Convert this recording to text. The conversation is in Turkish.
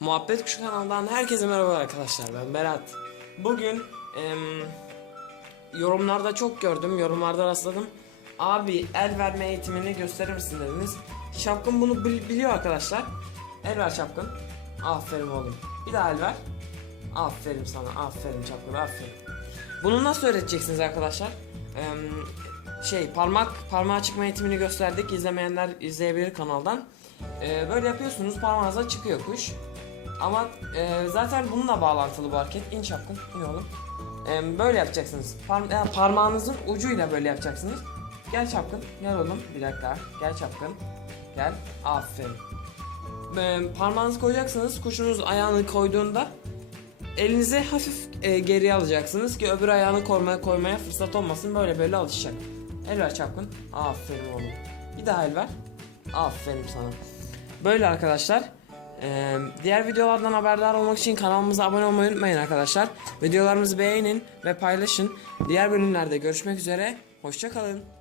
Muhabbet Kuşu kanalından herkese merhaba arkadaşlar ben Berat. Bugün em, yorumlarda çok gördüm yorumlarda rastladım. Abi el verme eğitimini gösterir misin dediniz. Şapkın bunu bil- biliyor arkadaşlar. El ver Şapkın. Aferin oğlum. Bir daha el ver. Aferin sana aferin Şapkın aferin. Bunu nasıl öğreteceksiniz arkadaşlar? Em, şey parmak parmağa çıkma eğitimini gösterdik. İzlemeyenler izleyebilir kanaldan. Ee, böyle yapıyorsunuz parmağınıza çıkıyor kuş. Ama e, zaten bununla bağlantılı bu hareket. İn çapkın, in oğlum. E, böyle yapacaksınız. Par- yani parmağınızın ucuyla böyle yapacaksınız. Gel çapkın, gel oğlum. Bir dakika, gel çapkın. Gel, aferin. E, parmağınızı koyacaksınız. Kuşunuz ayağını koyduğunda elinizi hafif e, geriye alacaksınız ki öbür ayağını koymaya, koymaya fırsat olmasın. Böyle böyle alışacak. El ver çapkın. Aferin oğlum. Bir daha el ver. Aferin sana. Böyle arkadaşlar. Ee, diğer videolardan haberdar olmak için kanalımıza abone olmayı unutmayın arkadaşlar. Videolarımızı beğenin ve paylaşın. Diğer bölümlerde görüşmek üzere. Hoşçakalın.